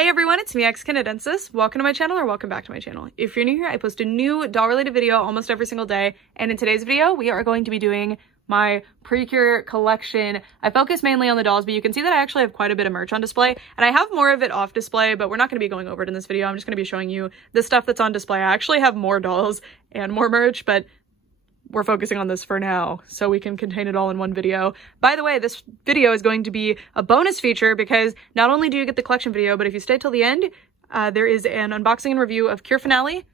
Hey everyone, it's me, Canadensis. Welcome to my channel, or welcome back to my channel. If you're new here, I post a new doll-related video almost every single day, and in today's video, we are going to be doing my Precure collection. I focus mainly on the dolls, but you can see that I actually have quite a bit of merch on display, and I have more of it off display, but we're not going to be going over it in this video. I'm just going to be showing you the stuff that's on display. I actually have more dolls and more merch, but we're focusing on this for now so we can contain it all in one video. By the way, this video is going to be a bonus feature because not only do you get the collection video, but if you stay till the end, there is an unboxing and review of Cure Finale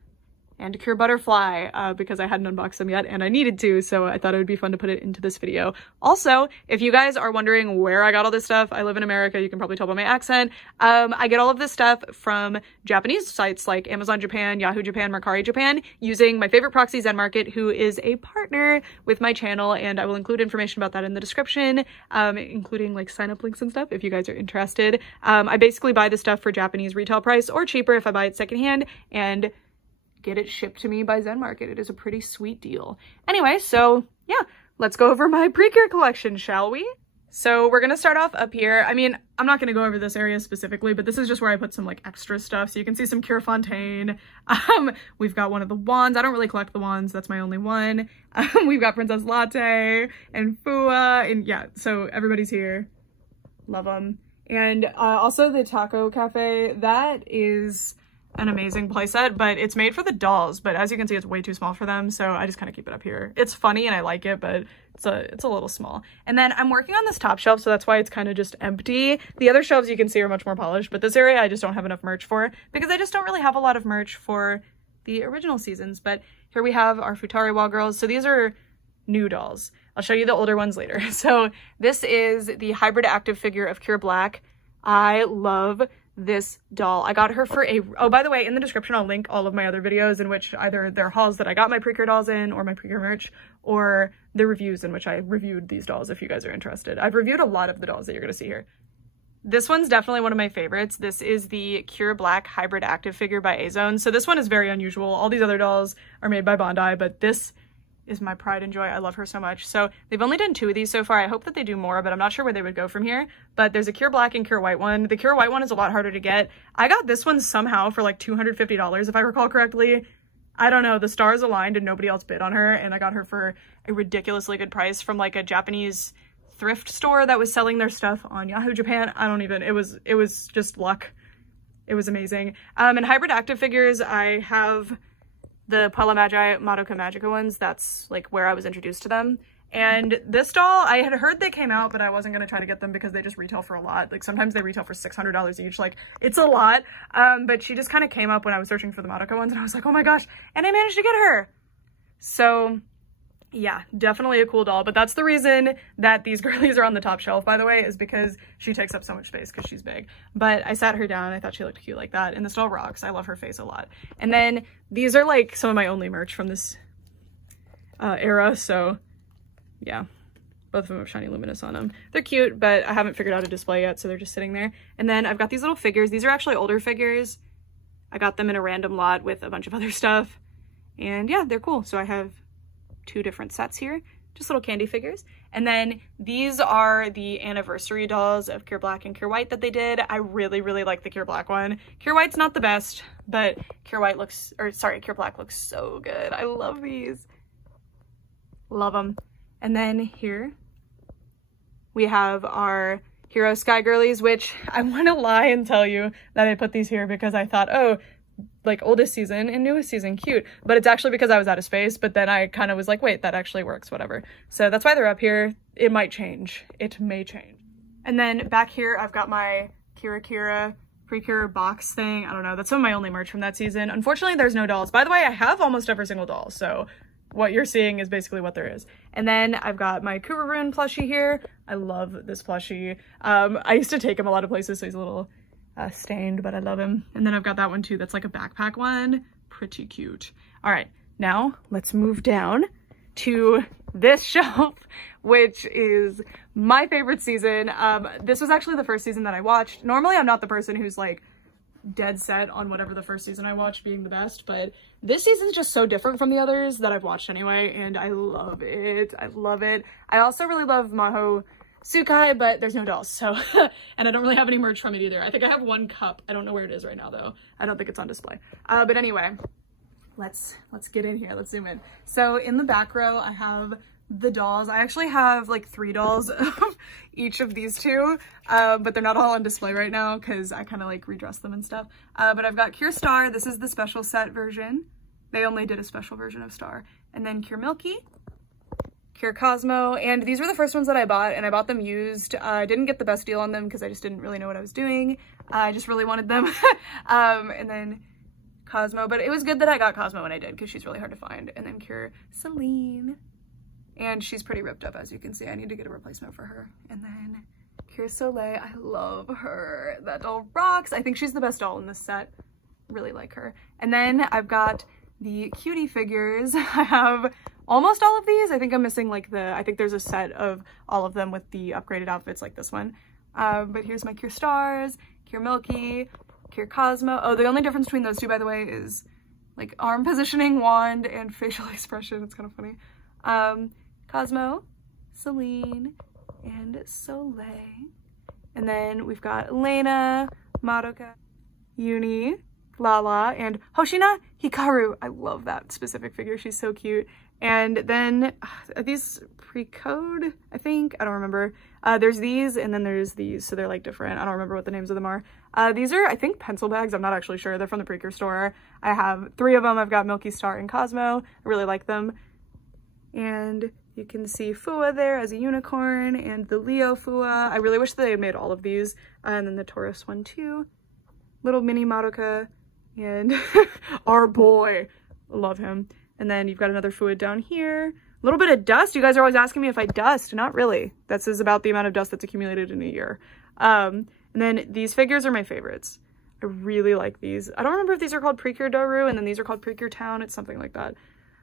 and Cure Butterfly, because I hadn't unboxed them yet and I needed to, so I thought it would be fun to put it into this video. Also, if you guys are wondering where I got all this stuff, I live in America, you can probably tell by my accent. I get all of this stuff from Japanese sites like Amazon Japan, Yahoo Japan, Mercari Japan, using my favorite proxy, Zen Market, who is a partner with my channel, and I will include information about that in the description, including like sign up links and stuff if you guys are interested. I basically buy the stuff for Japanese retail price or cheaper if I buy it secondhand, and get it shipped to me by Zen Market. It is a pretty sweet deal. Anyway, so yeah, let's go over my Precure collection, shall we? So we're gonna start off up here. I mean, I'm not gonna go over this area specifically, but this is just where I put some like extra stuff. So you can see some Cure Fontaine. We've got one of the wands. I don't really collect the wands. That's my only one. We've got Princess Latte and Fua, and yeah, so everybody's here. Love them. And also the Taco Cafe, that is an amazing playset, but it's made for the dolls, but as you can see, it's way too small for them, so I just kind of keep it up here. It's funny and I like it, but it's a little small. And then I'm working on this top shelf, so that's why it's kind of just empty. The other shelves you can see are much more polished, but this area I just don't have enough merch for because I just don't really have a lot of merch for the original seasons. But here we have our Futari Wall Girls. So these are new dolls. I'll show you the older ones later. So this is the hybrid active figure of Cure Black. I love this doll. I got her for a, oh, by the way, in the description, I'll link all of my other videos in which either they're hauls that I got my Precure dolls in, or my Precure merch, or the reviews in which I reviewed these dolls if you guys are interested. I've reviewed a lot of the dolls that you're going to see here. This one's definitely one of my favorites. This is the Cure Black Hybrid Active figure by A-Zone. So this one is very unusual. All these other dolls are made by Bondi, but this is my pride and joy. I love her so much. So they've only done 2 of these so far. I hope that they do more, but I'm not sure where they would go from here. But there's a Cure Black and Cure White one. The Cure White one is a lot harder to get. I got this one somehow for like $250 if I recall correctly. I don't know, the stars aligned and nobody else bid on her, and I got her for a ridiculously good price from like a Japanese thrift store that was selling their stuff on Yahoo Japan. I don't even, it was just luck. It was amazing. And hybrid active figures, I have the Paula Magi Madoka Magica ones. That's like where I was introduced to them. And this doll, I had heard they came out, but I wasn't gonna try to get them because they just retail for a lot. Like sometimes they retail for $600 each. Like it's a lot. But she just kind of came up when I was searching for the Madoka ones, and I was like, oh my gosh, and I managed to get her. So yeah, definitely a cool doll. But that's the reason that these girlies are on the top shelf, by the way, is because she takes up so much space because she's big. But I sat her down. I thought she looked cute like that. And this doll rocks. I love her face a lot. And then these are like some of my only merch from this era. So yeah, both of them have shiny luminous on them. They're cute, but I haven't figured out a display yet, so they're just sitting there. And then I've got these little figures. These are actually older figures. I got them in a random lot with a bunch of other stuff. And yeah, they're cool. So I have 2 different sets here, just little candy figures. And then these are the anniversary dolls of Cure Black and Cure White that they did. I really, really like the Cure Black one. Cure White's not the best, but Cure Black looks so good. I love these. Love them. And then here we have our Hero Sky Girlies, which I want to lie and tell you that I put these here because I thought, oh, like oldest season and newest season, cute. But it's actually because I was out of space, but then I kind of was like, wait, that actually works, whatever. So that's why they're up here. It might change. It may change. And then back here, I've got my Kira Precure box thing. I don't know. That's some of my only merch from that season. Unfortunately, there's no dolls. By the way, I have almost every single doll, so what you're seeing is basically what there is. And then I've got my Kururoon plushie here. I love this plushie. I used to take him a lot of places, so he's a little stained, but I love him. And then I've got that one too. That's like a backpack one. Pretty cute. All right, now let's move down to this shelf, which is my favorite season. This was actually the first season that I watched. Normally, I'm not the person who's like dead set on whatever the first season I watched being the best, but this season's just so different from the others that I've watched anyway, and I love it. I love it. I also really love Maho Sukai, but there's no dolls, so and I don't really have any merch from it either. I think I have one cup. I don't know where it is right now though. I don't think it's on display. But anyway, let's get in here. Let's zoom in. So in the back row, I have the dolls. I actually have like 3 dolls of each of these two, but they're not all on display right now because I kind of like redress them and stuff. But I've got Cure Star. This is the special set version. They only did a special version of Star. And then Cure Milky, Cure Cosmo, and these were the first ones that I bought, and I bought them used. I didn't get the best deal on them because I just didn't really know what I was doing. I just really wanted them. And then Cosmo, but it was good that I got Cosmo when I did because she's really hard to find. And then Cure Celine, and she's pretty ripped up as you can see. I need to get a replacement for her. And then Cure Soleil, I love her. That doll rocks. I think she's the best doll in this set. Really like her. And then I've got the cutie figures. I have almost all of these. I think I'm missing like I think there's a set of all of them with the upgraded outfits like this one. But here's my Cure Stars, Cure Milky, Cure Cosmo. Oh, the only difference between those two, by the way, is like arm positioning, wand, and facial expression. It's kind of funny. Cosmo, Celine, and Soleil. And then we've got Elena, Madoka, Uni, Lala, and Hoshina Hikaru. I love that specific figure. She's so cute. And then are these pre-code? I think. I don't remember. There's these and then there's these. So they're like different. I don't remember what the names of them are. These are, I think, pencil bags. I'm not actually sure. They're from the Precure store. I have 3 of them. I've got Milky, Star, and Cosmo. I really like them. And you can see Fua there as a unicorn and the Leo Fua. I really wish that they had made all of these. And then the Taurus one too. Little mini Madoka. And our boy, love him. And then you've got another Fua down here. A little bit of dust. You guys are always asking me if I dust. Not really. This is about the amount of dust that's accumulated in a year. And then these figures are my favorites. I really like these. I don't remember if these are called Precure Daru and then these are called Precure Town. It's something like that.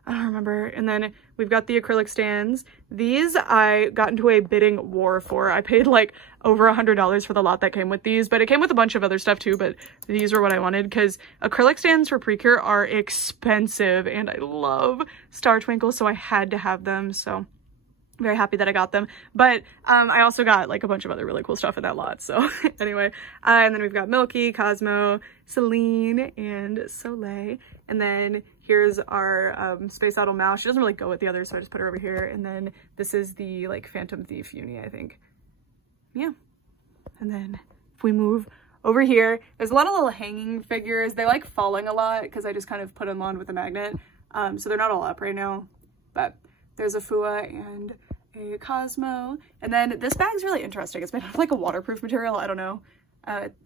I don't remember. And then we've got the acrylic stands. These I got into a bidding war for. I paid like over $100 for the lot that came with these, but it came with a bunch of other stuff too, but these were what I wanted because acrylic stands for Precure are expensive and I love Star Twinkle, so I had to have them. So very happy that I got them. But I also got like a bunch of other really cool stuff in that lot. So anyway, and then we've got Milky, Cosmo, Celine, and Soleil. And then here's our Space Idol mouse. She doesn't really go with the others, so I just put her over here. And then this is the like Phantom Thief Uni, I think. Yeah. And then if we move over here, there's a lot of little hanging figures. They like falling a lot because I just kind of put them on with a magnet. So they're not all up right now, but there's a Fua and a Cosmo. And then this bag's really interesting. It's made out of like a waterproof material. I don't know.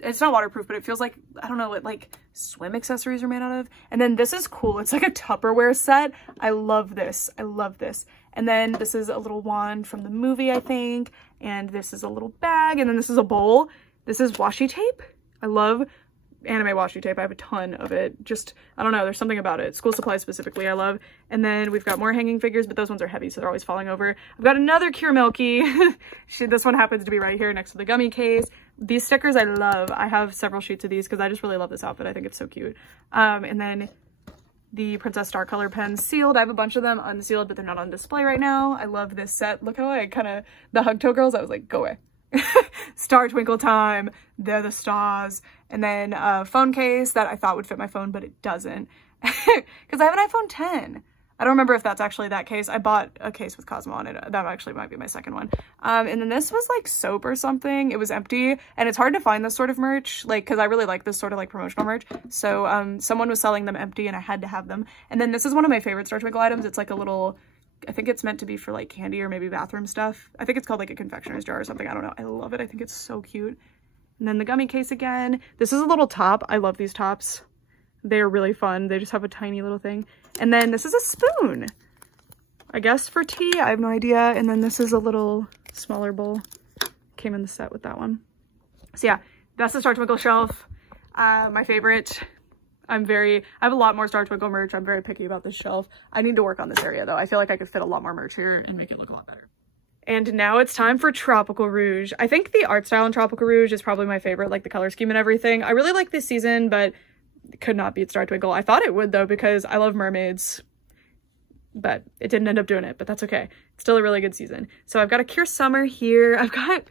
It's not waterproof, but it feels like, I don't know what like swim accessories are made out of. And then this is cool. It's like a Tupperware set. I love this. I love this. And then this is a little wand from the movie, I think. And this is a little bag. And then this is a bowl. This is washi tape. I love anime washi tape. I have a ton of it. Just, I don't know, there's something about it. School supplies specifically I love. And then we've got more hanging figures, but those ones are heavy, so they're always falling over. I've got another Cure Milky. This one happens to be right here next to the gummy case. These stickers I love. I have several sheets of these because I just really love this outfit. I think it's so cute. And then the Princess Star color pens sealed. I have a bunch of them unsealed, but they're not on display right now. I love this set. Look how I kind of, the Hug Toe girls, I was like, go away. Star Twinkle time, they're the stars. And then a phone case that I thought would fit my phone, but it doesn't because I have an iPhone 10. I don't remember if that's actually that case. I bought a case with Cosmo on it. That actually might be my second one. And then this was like soap or something. It was empty and it's hard to find this sort of merch, like, because I really like this sort of like promotional merch. So someone was selling them empty and I had to have them. And then this is one of my favorite Star Twinkle items. It's like a little, I think it's meant to be for like candy or maybe bathroom stuff. I think it's called like a confectioner's jar or something. I don't know. I love it. I think it's so cute. And then the gummy case again. This is a little top. I love these tops. They're really fun. They just have a tiny little thing. And then this is a spoon, I guess for tea. I have no idea. And then this is a little smaller bowl. Came in the set with that one. So yeah, that's the Star Twinkle shelf. My favorite. I have a lot more Star Twinkle merch. I'm very picky about this shelf. I need to work on this area though. I feel like I could fit a lot more merch here and make it look a lot better. And now it's time for Tropical Rouge. I think the art style in Tropical Rouge is probably my favorite, like the color scheme and everything. I really like this season, but it could not beat Star Twinkle. I thought it would though, because I love mermaids. but it didn't end up doing it, but that's okay. It's still a really good season. So I've got a Cure Summer here. I've got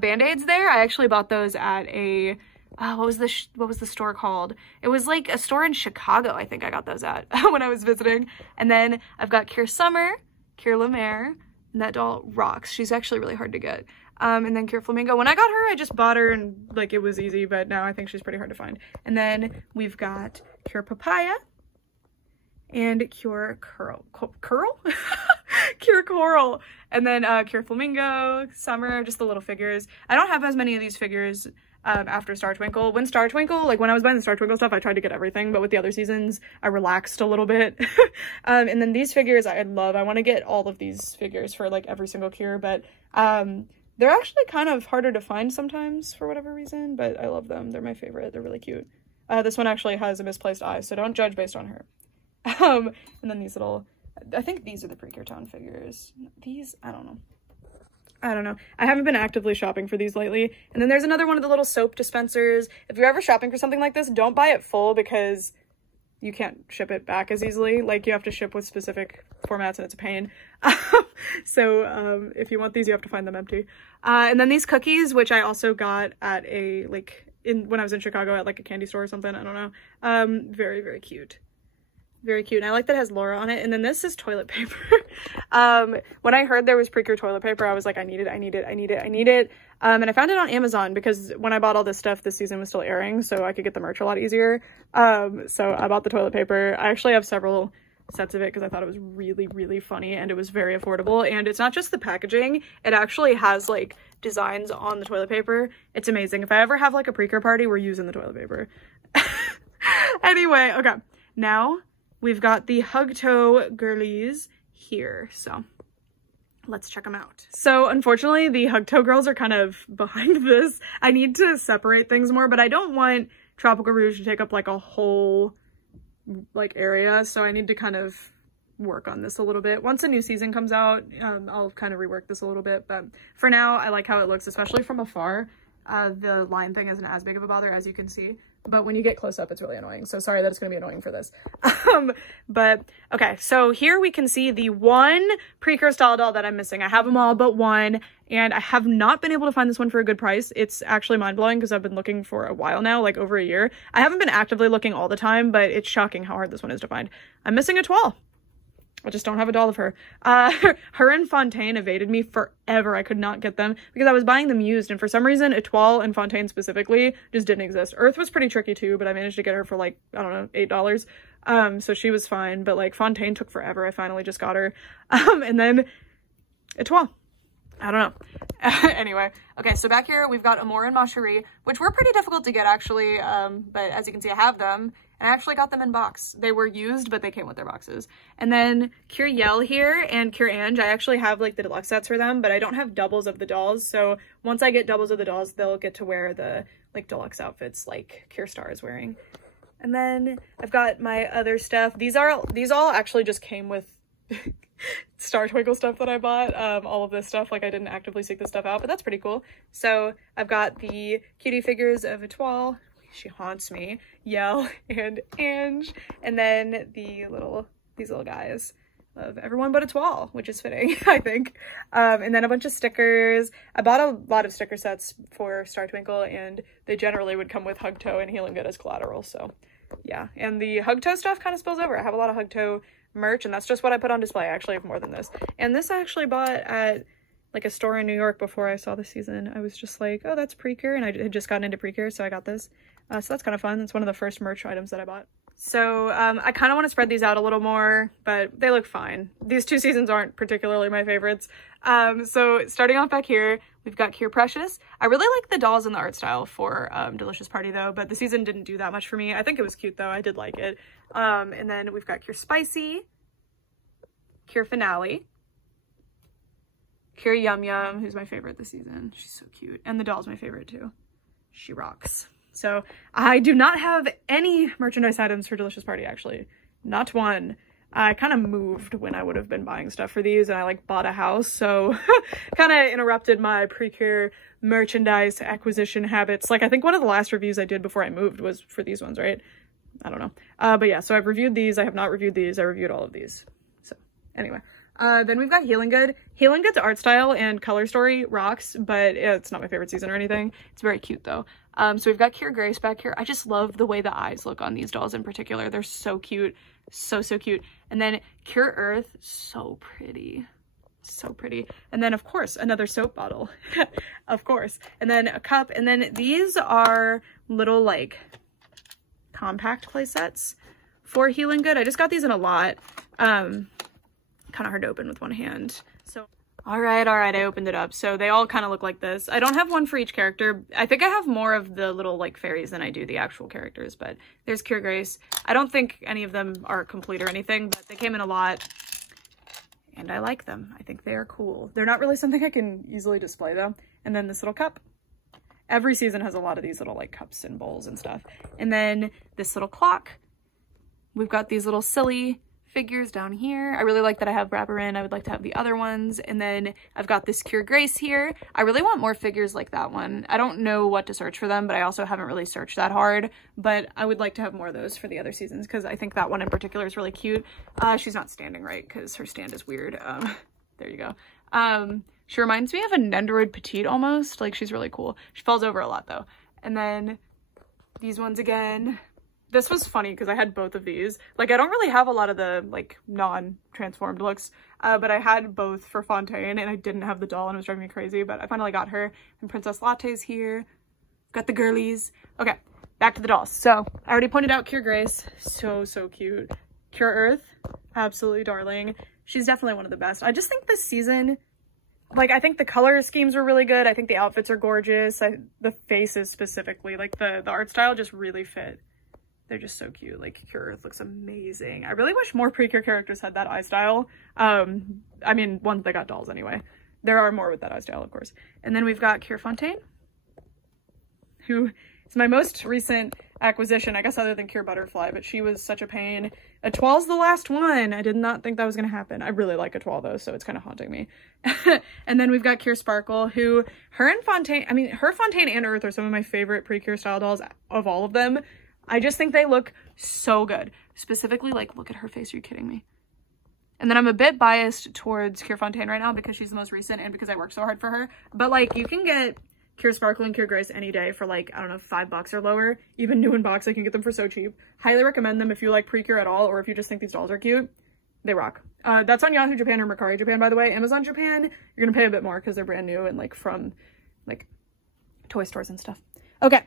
Band-Aids there. I actually bought those at a, what was the store called? It was like a store in Chicago, I think I got those at when I was visiting. And then I've got Cure Summer, Cure La Mer, and that doll rocks. She's actually really hard to get. And then Cure Flamingo. When I got her, I just bought her and like it was easy, but now I think she's pretty hard to find. And then we've got Cure Papaya and Cure Curl? Cure Coral. And then Cure Flamingo, Summer, just the little figures. I don't have as many of these figures after Star Twinkle. When Star Twinkle, like when I was buying the Star Twinkle stuff, I tried to get everything, but with the other seasons, I relaxed a little bit. And then these figures I love. I want to get all of these figures for like every single Cure, but they're actually kind of harder to find sometimes for whatever reason, but I love them. They're my favorite. They're really cute. This one actually has a misplaced eye, so don't judge based on her. And then these little, I think these are the Precure Town figures. These, I don't know. I haven't been actively shopping for these lately. And then there's another one of the little soap dispensers. If you're ever shopping for something like this, don't buy it full because you can't ship it back as easily. Like you have to ship with specific formats and it's a pain. So if you want these, you have to find them empty. And then these cookies, which I also got at a, like, when I was in Chicago at like a candy store or something, I don't know. Very, very cute. Very cute. And I like that it has Laura on it. And then this is toilet paper. When I heard there was Precure toilet paper, I was like, I need it. And I found it on Amazon because when I bought all this stuff, this season was still airing, so I could get the merch a lot easier. So I bought the toilet paper. I actually have several sets of it because I thought it was really, really funny and it was very affordable. And it's not just the packaging, it actually has like designs on the toilet paper. It's amazing. If I ever have like a Precure party, we're using the toilet paper. Anyway, okay. Now we've got the Hug Toe girlies here, so let's check them out. So unfortunately, the Hug Toe girls are kind of behind this. I need to separate things more, but I don't want Tropical Rouge to take up like a whole like area, so I need to kind of work on this a little bit. Once a new season comes out, I'll kind of rework this a little bit, but for now, I like how it looks, especially from afar. The line thing isn't as big of a bother, as you can see. But when you get close up, it's really annoying. So sorry that it's going to be annoying for this. But okay, so here we can see the one Precure style doll that I'm missing. I have them all but one, and I have not been able to find this one for a good price. It's actually mind-blowing because I've been looking for a while now, like over a year. I haven't been actively looking all the time, but it's shocking how hard this one is to find. I'm missing a Toile. I just don't have a doll of her. Her and Fontaine evaded me forever. I could not get them because I was buying them used, and for some reason, Etoile and Fontaine specifically just didn't exist. Earth was pretty tricky too, but I managed to get her for like, I don't know, $8. So she was fine, but like Fontaine took forever. I finally just got her. And then Etoile. I don't know. Anyway, okay, so back here we've got Amour and Ma Cherie, which were pretty difficult to get actually, but as you can see, I have them, and I actually got them in box. They were used, but they came with their boxes. And then Cure Yell here and Cure Ange, I actually have like the deluxe sets for them, but I don't have doubles of the dolls, so once I get doubles of the dolls, they'll get to wear the like deluxe outfits like Cure Star is wearing. And then I've got my other stuff. These all actually just came with Star Twinkle stuff that I bought. All of this stuff, like I didn't actively seek this stuff out, but that's pretty cool. So I've got the cutie figures of Etoile, she haunts me, Yell, and Ange, and then these little guys of everyone but Etoile, which is fitting, I think. And then a bunch of stickers. I bought a lot of sticker sets for Star Twinkle, and they generally would come with Hug Toe and Healing Good as collateral, so yeah. And the Hug Toe stuff kind of spills over. I have a lot of Hug Toe merch, and that's just what I put on display. I actually have more than this. And this I actually bought at like a store in New York before I saw the season. I was just like, oh, that's Precure, and I had just gotten into Precure, so I got this. So that's kind of fun. It's one of the first merch items that I bought. So I kind of want to spread these out a little more, but they look fine. These two seasons aren't particularly my favorites. So starting off back here, we've got Cure Precious. I really like the dolls and the art style for Delicious Party though, but the season didn't do that much for me. I think it was cute though. I did like it. And then we've got Cure Spicy, Cure Finale, Cure Yum Yum, who's my favorite this season. She's so cute. And the doll's my favorite too. She rocks. So I do not have any merchandise items for Delicious Party, actually. Not one. I kind of moved when I would have been buying stuff for these, and I like bought a house, so kind of interrupted my Precure merchandise acquisition habits. Like I think one of the last reviews I did before I moved was for these ones, right? I don't know. But yeah, so I've reviewed these. I have not reviewed these. I reviewed all of these. So Anyway, then we've got Healing Good. Healing Good's art style and color story rocks, but it's not my favorite season or anything. It's very cute though. So we've got Cure Grace back here. I just love the way the eyes look on these dolls in particular. They're so cute. So cute. And then Cure Earth, so pretty. So pretty. And then of course another soap bottle. Of course. And then a cup. And then these are little like compact play sets for Healing Good. I just got these in a lot. Kind of hard to open with one hand. So all right, I opened it up. So they all kind of look like this. I don't have one for each character. I think I have more of the little like fairies than I do the actual characters, but there's Cure Grace. I don't think any of them are complete or anything, but they came in a lot and I like them. I think they are cool. They're not really something I can easily display though. And then this little cup. Every season has a lot of these little like cups and bowls and stuff. And then this little clock. We've got these little silly figures down here. I really like that I have Wrapper in. I would like to have the other ones. And then I've got this Cure Grace here. I really want more figures like that one. I don't know what to search for them, but I also haven't really searched that hard. But I would like to have more of those for the other seasons because I think that one in particular is really cute. She's not standing right because her stand is weird. There you go. She reminds me of a Nendoroid Petite almost. Like she's really cool. She falls over a lot though. And then these ones again. This was funny because I had both of these. Like, I don't really have a lot of the, like, non-transformed looks, but I had both for Fontaine, and I didn't have the doll, and it was driving me crazy, but I finally got her. And Princess Latte's here. Got the girlies. Okay, back to the dolls. So, I already pointed out Cure Grace. So cute. Cure Earth. Absolutely darling. She's definitely one of the best. I just think this season, like, I think the color schemes were really good. I think the outfits are gorgeous. The faces specifically, like, the art style just really fit. They're just so cute. Like Cure Earth looks amazing. I really wish more Precure characters had that eye style. I mean, ones that got dolls anyway. There are more with that eye style, of course. And then we've got Cure Fontaine, who is my most recent acquisition, I guess other than Cure Butterfly, but she was such a pain. Etoile's the last one. I did not think that was going to happen. I really like Etoile though, so it's kind of haunting me. And then we've got Cure Sparkle, who her Fontaine and Earth are some of my favorite Precure style dolls of all of them. I just think they look so good. Specifically, like, look at her face. Are you kidding me? And then I'm a bit biased towards Cure Fontaine right now because she's the most recent and because I worked so hard for her. But, like, you can get Cure Sparkle and Cure Grace any day for, like, I don't know, $5 or lower. Even new in box, I can get them for so cheap. Highly recommend them if you like Precure at all or if you just think these dolls are cute. They rock. That's on Yahoo Japan or Mercari Japan, by the way. Amazon Japan, you're gonna pay a bit more because they're brand new and, like, from, like, toy stores and stuff. Okay.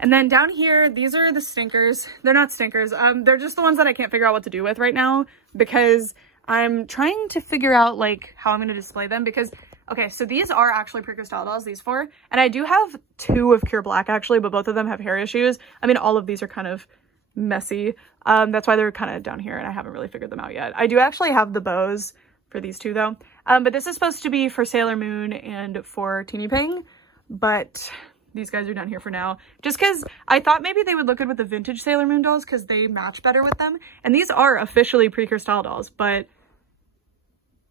And then down here, these are the stinkers. They're not stinkers. They're just the ones that I can't figure out what to do with right now because I'm trying to figure out like how I'm going to display them because, okay, so these are actually Precure style dolls, these four. And I do have two of Cure Black actually, but both of them have hair issues. I mean, all of these are kind of messy. That's why they're kind of down here and I haven't really figured them out yet. I do actually have the bows for these two though. But this is supposed to be for Sailor Moon and for Teeny Ping, but these guys are down here for now. Just because I thought maybe they would look good with the vintage Sailor Moon dolls because they match better with them. And these are officially Precure style dolls, but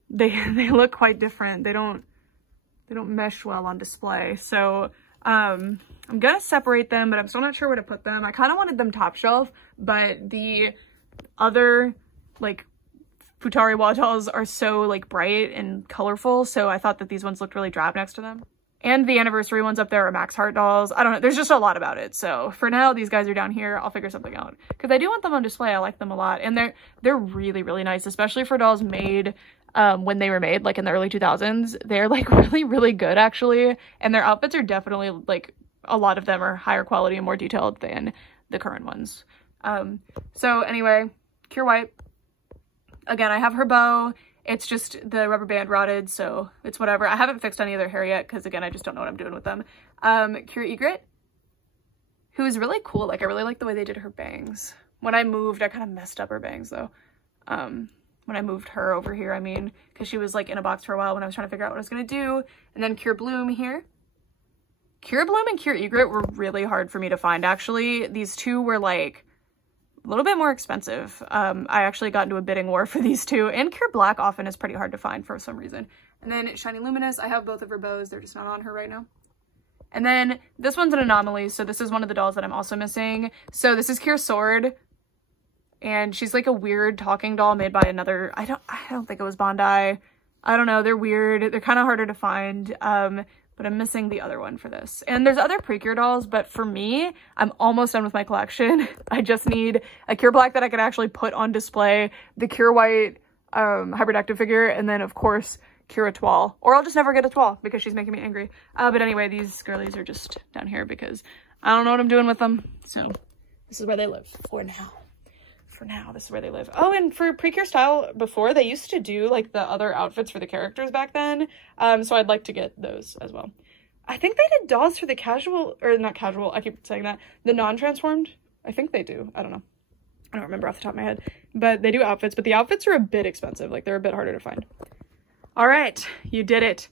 they look quite different. They don't mesh well on display. So I'm gonna separate them, but I'm still not sure where to put them. I kind of wanted them top shelf, but the other like Futari dolls are so like bright and colorful, so I thought that these ones looked really drab next to them. And the anniversary ones up there are Max Heart dolls. I don't know. There's just a lot about it. So for now, these guys are down here. I'll figure something out because I do want them on display. I like them a lot. And they're really, really nice, especially for dolls made when they were made, like in the early 2000s. They're like really, really good actually. And their outfits are definitely like a lot of them are higher quality and more detailed than the current ones. So anyway, Cure White. Again, I have her bow. It's just the rubber band rotted, so it's whatever. I haven't fixed any of their hair yet because, again, I just don't know what I'm doing with them. Cure Egret, who is really cool. Like, I really like the way they did her bangs. When I moved, I kind of messed up her bangs, though. When I moved her over here, I mean, because she was, like, in a box for a while when I was trying to figure out what I was going to do. And then Cure Bloom here. Cure Bloom and Cure Egret were really hard for me to find, actually. These two were, like, a little bit more expensive. I actually got into a bidding war for these two, and Cure Black often is pretty hard to find for some reason. And then Shiny Luminous, I have both of her bows, they're just not on her right now. And then this one's an anomaly, so this is one of the dolls that I'm also missing. So this is Cure Sword. and she's like a weird talking doll made by another, I don't think it was Bondi. I don't know, they're weird. They're kind of harder to find, but I'm missing the other one for this. And there's other Precure dolls, but for me, I'm almost done with my collection. I just need a Cure Black that I can actually put on display, the Cure White Hyperactive figure, and then of course Cure Etoile, or I'll just never get Etoile because she's making me angry. But anyway, these girlies are just down here because I don't know what I'm doing with them. So this is where they live for now. For now, this is where they live. Oh, and for Precure style before, they used to do like the other outfits for the characters back then. So I'd like to get those as well. I think they did dolls for the casual, or not casual, I keep saying that, the non-transformed. I think they do. I don't know. I don't remember off the top of my head, but they do outfits, but the outfits are a bit expensive. Like, they're a bit harder to find. All right, you did it.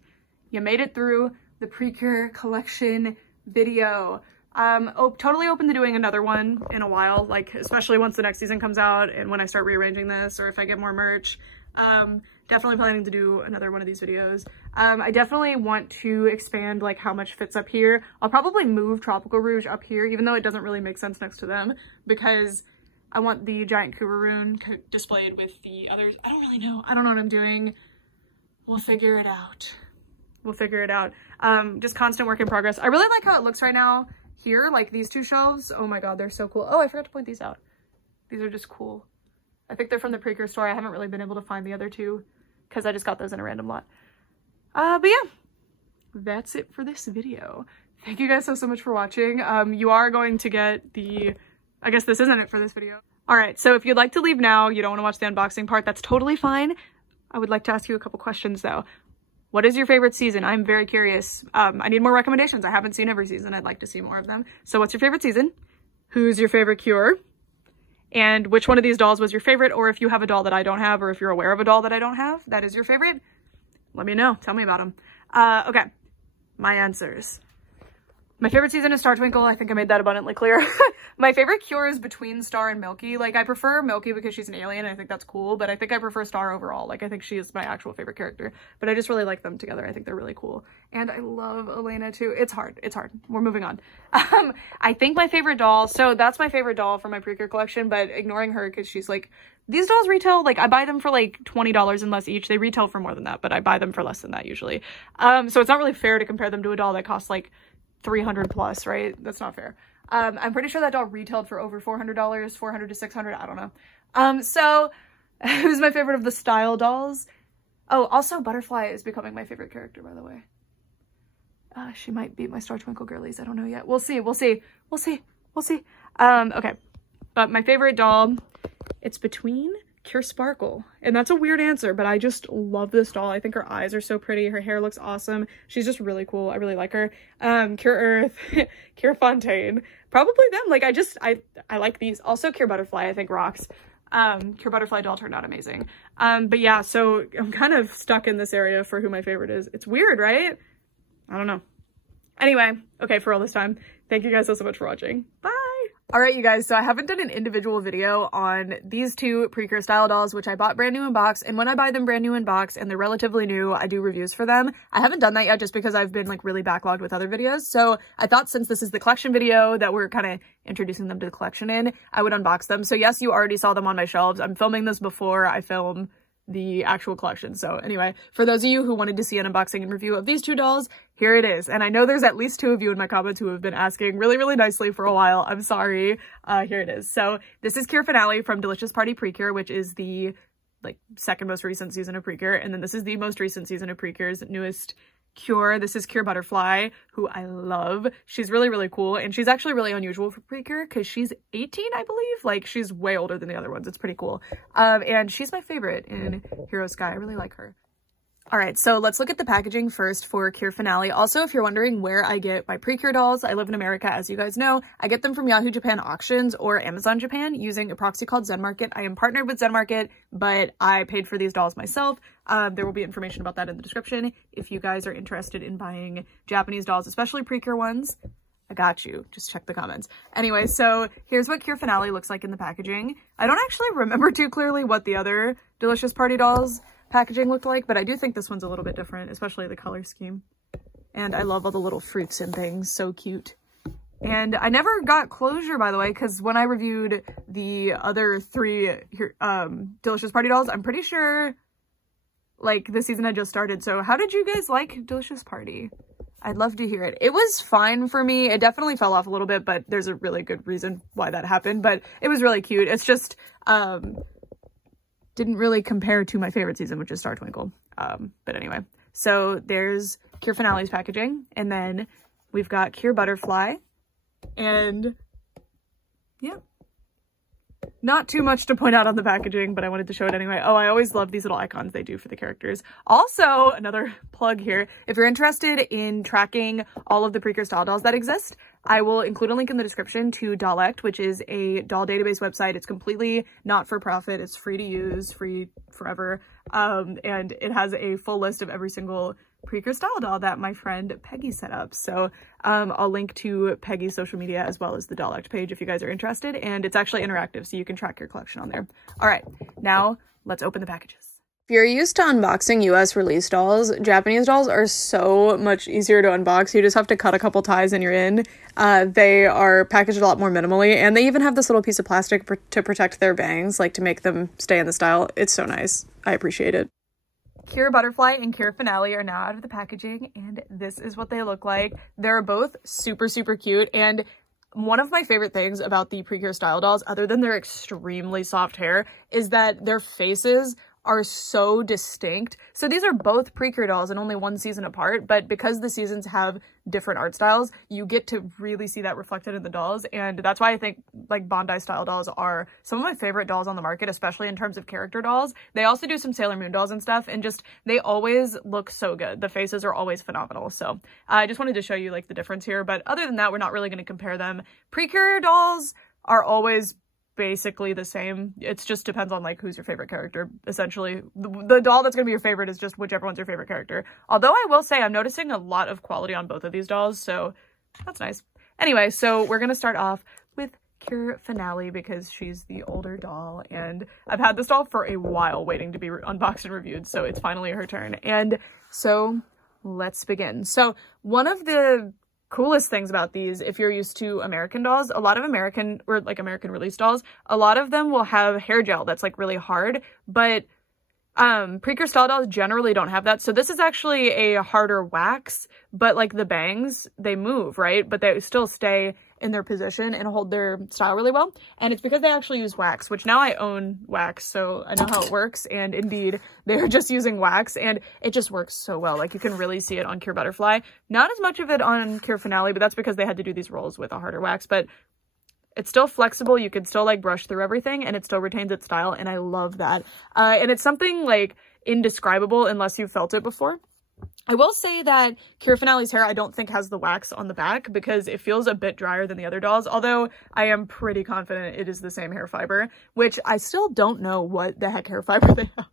You made it through the Precure collection video. Totally open to doing another one in a while, like especially once the next season comes out and when I start rearranging this, or if I get more merch. Definitely planning to do another one of these videos. I definitely want to expand like how much fits up here. I'll probably move Tropical Rouge up here, even though it doesn't really make sense next to them, because I want the giant Kubaroon displayed with the others. I don't really know. I don't know what I'm doing. We'll figure it out. We'll figure it out. Just constant work in progress. I really like how it looks right now here, like these two shelves. Oh my god, they're so cool. Oh, I forgot to point these out. These are just cool. I think they're from the Precure store. I haven't really been able to find the other two because I just got those in a random lot. But yeah, that's it for this video. Thank you guys so much for watching. You are going to get the, I guess this isn't it for this video. All right, so if you'd like to leave now, you don't want to watch the unboxing part, that's totally fine. I would like to ask you a couple questions though. What is your favorite season? I'm very curious. I need more recommendations. I haven't seen every season. I'd like to see more of them. So what's your favorite season? Who's your favorite Cure? And which one of these dolls was your favorite? Or if you have a doll that I don't have, or if you're aware of a doll that I don't have, that is your favorite, let me know. Tell me about them. Okay, my answers. My favorite season is Star Twinkle. I think I made that abundantly clear. My favorite Cure is between Star and Milky. Like, I prefer Milky because she's an alien and I think that's cool, but I think I prefer Star overall. Like, I think she is my actual favorite character, but I just really like them together. I think they're really cool. And I love Elena too. It's hard. It's hard. We're moving on. I think my favorite doll, so that's my favorite doll for my Precure collection, but ignoring her because she's like, these dolls retail, like, I buy them for like $20 and less each. They retail for more than that, but I buy them for less than that usually. So it's not really fair to compare them to a doll that costs like 300 plus, right? That's not fair. I'm pretty sure that doll retailed for over $400, 400 to 600, I don't know. So who's my favorite of the style dolls? Oh, also Butterfly is becoming my favorite character, by the way. She might beat my Star Twinkle girlies. I don't know yet. We'll see. We'll see. We'll see. We'll see. Okay. But my favorite doll, it's between Cure Sparkle. And that's a weird answer, but I just love this doll. I think her eyes are so pretty. Her hair looks awesome. She's just really cool. I really like her. Cure Earth, Cure Fontaine. Probably them. Like, I like these. Also Cure Butterfly, I think rocks. Cure Butterfly doll turned out amazing. But yeah, so I'm kind of stuck in this area for who my favorite is. It's weird, right? I don't know. Anyway, okay, for all this time, thank you guys so much for watching. Bye! All right, you guys, so I haven't done an individual video on these two Precure style dolls, which I bought brand new in box, and when I buy them brand new in box and they're relatively new, I do reviews for them. I haven't done that yet just because I've been like really backlogged with other videos, so I thought since this is the collection video that we're kind of introducing them to the collection in, I would unbox them. So yes, you already saw them on my shelves. I'm filming this before I film the actual collection. So anyway, for those of you who wanted to see an unboxing and review of these two dolls, here it is. And I know there's at least 2 of you in my comments who have been asking really, really nicely for a while. I'm sorry. Here it is. So this is Cure Finale from Delicious Party Precure, which is the like second most recent season of Precure. And then this is the most recent season of Precure's newest Cure. This is Cure Butterfly, who I love. She's really, really cool. And she's actually really unusual for Precure because she's 18, I believe. Like, she's way older than the other ones. It's pretty cool. And she's my favorite in Hero Sky. I really like her. All right, so let's look at the packaging first for Cure Finale. Also, if you're wondering where I get my Precure dolls, I live in America, as you guys know. I get them from Yahoo Japan Auctions or Amazon Japan using a proxy called Zen Market. I am partnered with Zen Market, but I paid for these dolls myself. There will be information about that in the description if you guys are interested in buying Japanese dolls, especially Precure ones. I got you. Just check the comments. Anyway, so here's what Cure Finale looks like in the packaging. I don't actually remember too clearly what the other Delicious Party dolls packaging looked like, but I do think this one's a little bit different, especially the color scheme. And I love all the little fruits and things. So cute. And I never got closure, by the way, because when I reviewed the other 3 Delicious Party dolls, I'm pretty sure, like, the season had just started. So how did you guys like Delicious Party? I'd love to hear it. It was fine for me. It definitely fell off a little bit, but there's a really good reason why that happened. But it was really cute. It's just didn't really compare to my favorite season, which is Star Twinkle. But anyway, so there's Cure Finale's packaging, and then we've got Cure Butterfly. And yeah, not too much to point out on the packaging, but I wanted to show it anyway. Oh, I always love these little icons they do for the characters. Also, another plug here, if you're interested in tracking all of the Precure style dolls that exist, I will include a link in the description to Dollect, which is a doll database website. It's completely not for profit. It's free to use, free forever. And it has a full list of every single Precure style doll that my friend Peggy set up. So I'll link to Peggy's social media as well as the Dollect page if you guys are interested. And it's actually interactive, so you can track your collection on there. All right, now let's open the packages. If you're used to unboxing US release dolls, Japanese dolls are so much easier to unbox. You just have to cut a couple ties and you're in. They are packaged a lot more minimally, and they even have this little piece of plastic to protect their bangs, like to make them stay in the style. It's so nice. I appreciate it. Cure Butterfly and Cure Finale are now out of the packaging, and this is what they look like. They're both super, super cute, and one of my favorite things about the Precure style dolls, other than their extremely soft hair, is that their faces are so distinct. So these are both Precure dolls and only 1 season apart, but because the seasons have different art styles, you get to really see that reflected in the dolls. And that's why I think like Bondi style dolls are some of my favorite dolls on the market, especially in terms of character dolls. They also do some Sailor Moon dolls and stuff, and just they always look so good. The faces are always phenomenal. So I just wanted to show you like the difference here, but other than that, we're not really going to compare them. Precure dolls are always basically the same. It just depends on like who's your favorite character. Essentially the doll that's gonna be your favorite is just whichever one's your favorite character. Although I will say I'm noticing a lot of quality on both of these dolls, so that's nice. Anyway, so we're gonna start off with Cure Finale because she's the older doll, and I've had this doll for a while waiting to be unboxed and reviewed, so it's finally her turn. And so let's begin. So one of the coolest things about these, if you're used to American dolls, a lot of American release dolls, a lot of them will have hair gel that's like really hard, but Precure style dolls generally don't have that. So this is actually a harder wax, but like the bangs, they move, right? But they still stay in their position and hold their style really well. And it's because they actually use wax, which now I own wax, so I know how it works. And indeed, they're just using wax and it just works so well. Like you can really see it on Cure Butterfly. Not as much of it on Cure Finale, but that's because they had to do these rolls with a harder wax, but it's still flexible. You can still like brush through everything and it still retains its style. And I love that. And it's something like indescribable unless you've felt it before. I will say that Cure Finale's hair I don't think has the wax on the back because it feels a bit drier than the other dolls, although I am pretty confident it is the same hair fiber, which I still don't know what the heck hair fiber they have.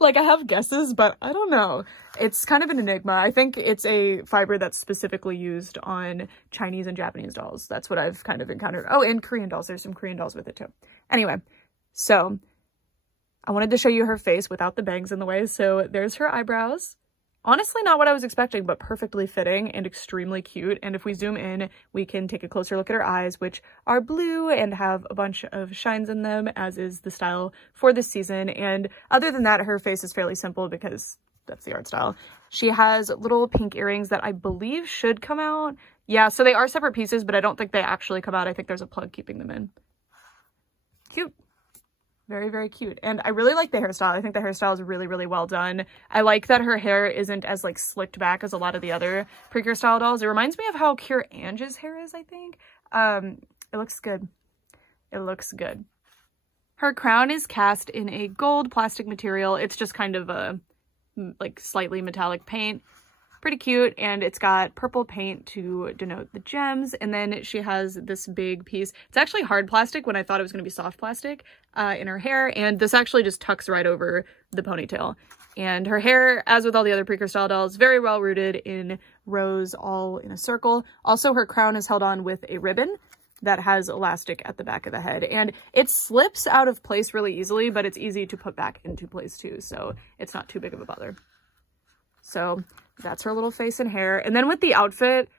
Like I have guesses, but I don't know. It's kind of an enigma. I think it's a fiber that's specifically used on Chinese and Japanese dolls. That's what I've kind of encountered. Oh, and Korean dolls. There's some Korean dolls with it too. Anyway, so I wanted to show you her face without the bangs in the way. So there's her eyebrows. Honestly, not what I was expecting, but perfectly fitting and extremely cute. And if we zoom in, we can take a closer look at her eyes, which are blue and have a bunch of shines in them, as is the style for this season. And other than that, her face is fairly simple because that's the art style. She has little pink earrings that I believe should come out. Yeah, so they are separate pieces, but I don't think they actually come out. I think there's a plug keeping them in. Cute. Very, very cute. And I really like the hairstyle. I think the hairstyle is really, really well done. I like that her hair isn't as like slicked back as a lot of the other Precure style dolls. It reminds me of how Cure Ange's hair is, I think. It looks good. It looks good. Her crown is cast in a gold plastic material. It's just kind of a like slightly metallic paint. Pretty cute, and it's got purple paint to denote the gems, and then she has this big piece. It's actually hard plastic when I thought it was going to be soft plastic in her hair, and this actually just tucks right over the ponytail. And her hair, as with all the other Precure style dolls, very well rooted in rows all in a circle. Also, her crown is held on with a ribbon that has elastic at the back of the head, and it slips out of place really easily, but it's easy to put back into place too, so it's not too big of a bother. So that's her little face and hair. And then with the outfit,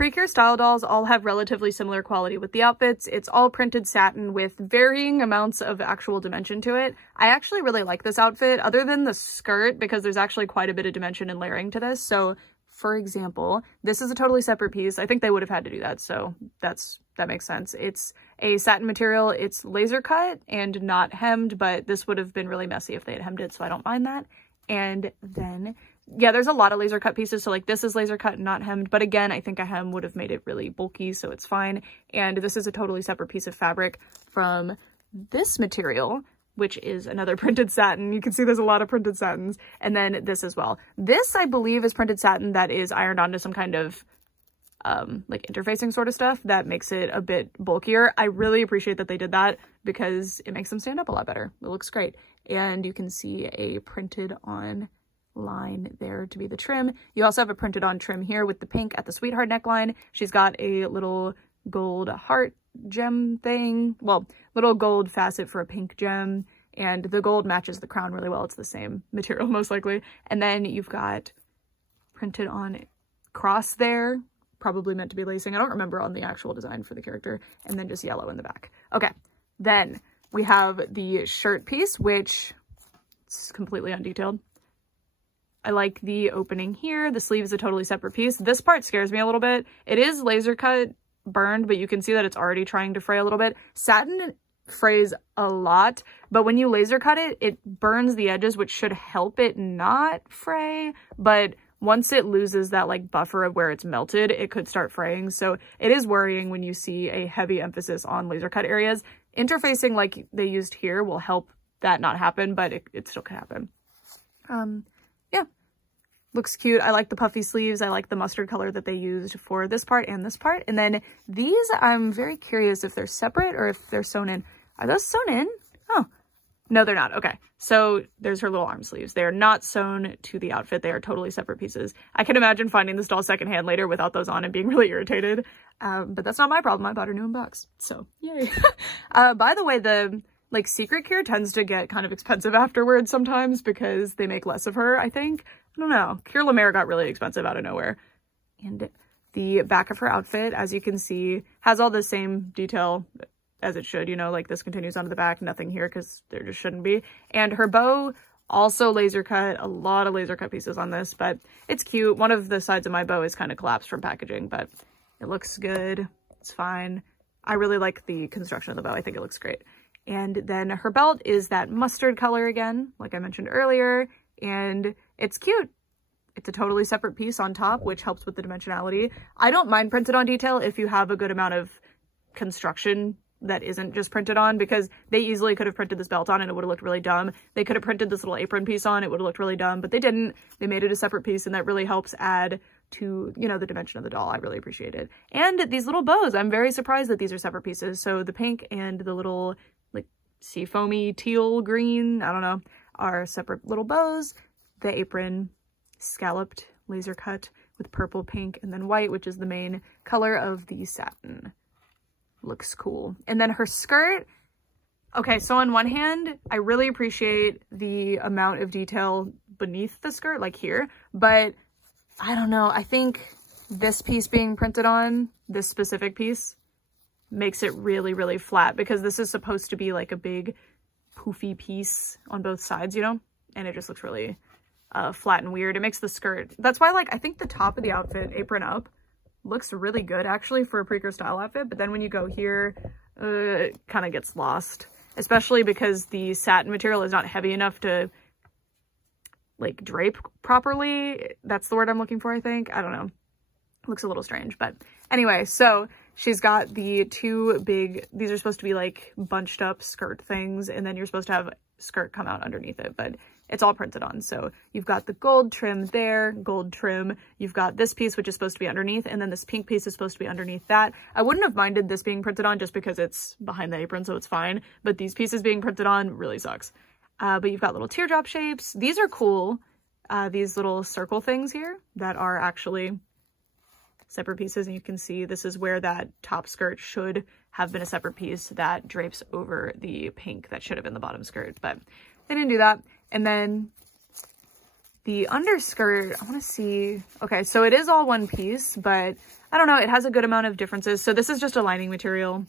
Precure style dolls all have relatively similar quality with the outfits. It's all printed satin with varying amounts of actual dimension to it. I actually really like this outfit, other than the skirt, because there's actually quite a bit of dimension and layering to this. So for example, this is a totally separate piece. I think they would have had to do that, so that makes sense. It's a satin material. It's laser cut and not hemmed, but this would have been really messy if they had hemmed it, so I don't mind that. And then, yeah, there's a lot of laser cut pieces, so like this is laser cut and not hemmed, but again, I think a hem would have made it really bulky, so it's fine. And this is a totally separate piece of fabric from this material, which is another printed satin. You can see there's a lot of printed satins. And then this as well. This, I believe, is printed satin that is ironed onto some kind of like interfacing sort of stuff that makes it a bit bulkier. I really appreciate that they did that because it makes them stand up a lot better. It looks great. And you can see a printed on line there to be the trim. You also have a printed on trim here with the pink at the sweetheart neckline. She's got a little gold heart gem thing, well, little gold facet for a pink gem, and the gold matches the crown really well. It's the same material most likely. And then you've got printed on cross there, probably meant to be lacing. I don't remember on the actual design for the character. And then just yellow in the back. Okay, then we have the shirt piece, which is completely undetailed. I like the opening here. The sleeve is a totally separate piece. This part scares me a little bit. It is laser cut burned, but you can see that it's already trying to fray a little bit. Satin frays a lot, but when you laser cut it, it burns the edges, which should help it not fray. But once it loses that like buffer of where it's melted, it could start fraying. So it is worrying when you see a heavy emphasis on laser cut areas. Interfacing like they used here will help that not happen, but it still could happen. Yeah. Looks cute. I like the puffy sleeves. I like the mustard color that they used for this part and this part. And then these, I'm very curious if they're separate or if they're sewn in. Are those sewn in? Oh, no, they're not. Okay. So there's her little arm sleeves. They are not sewn to the outfit. They are totally separate pieces. I can imagine finding this doll secondhand later without those on and being really irritated. But that's not my problem. I bought her new in box. So yay. By the way, the like secret cure tends to get kind of expensive afterwards sometimes because they make less of her, I think. I don't know. Cure Lemaire got really expensive out of nowhere. And the back of her outfit, as you can see, has all the same detail as it should, you know, like this continues onto the back, nothing here because there just shouldn't be. And her bow also laser cut, a lot of laser cut pieces on this, but it's cute. One of the sides of my bow is kind of collapsed from packaging, but it looks good. It's fine. I really like the construction of the bow. I think it looks great. And then her belt is that mustard color again, like I mentioned earlier, and it's cute. It's a totally separate piece on top, which helps with the dimensionality. I don't mind printed on detail if you have a good amount of construction that isn't just printed on, because they easily could have printed this belt on and it would have looked really dumb. They could have printed this little apron piece on, it would have looked really dumb, but they didn't. They made it a separate piece, and that really helps add to, you know, the dimension of the doll. I really appreciate it. And these little bows, I'm very surprised that these are separate pieces. So the pink and the little like seafoamy teal green, I don't know, are separate little bows. The apron scalloped laser cut with purple, pink, and then white, which is the main color of the satin. Looks cool. And then her skirt. Okay, so on one hand, I really appreciate the amount of detail beneath the skirt, like here, but I don't know. I think this piece being printed on, this specific piece, makes it really, really flat, because this is supposed to be like a big poofy piece on both sides, you know? And it just looks really flat and weird. It makes the skirt, that's why, like, I think the top of the outfit, apron up, looks really good actually for a Precure style outfit, but then when you go here, it kind of gets lost, especially because the satin material is not heavy enough to like drape properly. That's the word I'm looking for, I think. I don't know. Looks a little strange, but anyway, so she's got the two big, these are supposed to be like bunched up skirt things, and then you're supposed to have skirt come out underneath it, but it's all printed on. So you've got the gold trim there, gold trim. You've got this piece, which is supposed to be underneath, and then this pink piece is supposed to be underneath that. I wouldn't have minded this being printed on just because it's behind the apron, so it's fine. But these pieces being printed on really sucks. But you've got little teardrop shapes. These are cool. These little circle things here that are actually separate pieces, and you can see this is where that top skirt should have been a separate piece that drapes over the pink that should have been the bottom skirt, but they didn't do that. And then the underskirt, I want to see, okay, so it is all one piece, but I don't know, it has a good amount of differences. So this is just a lining material,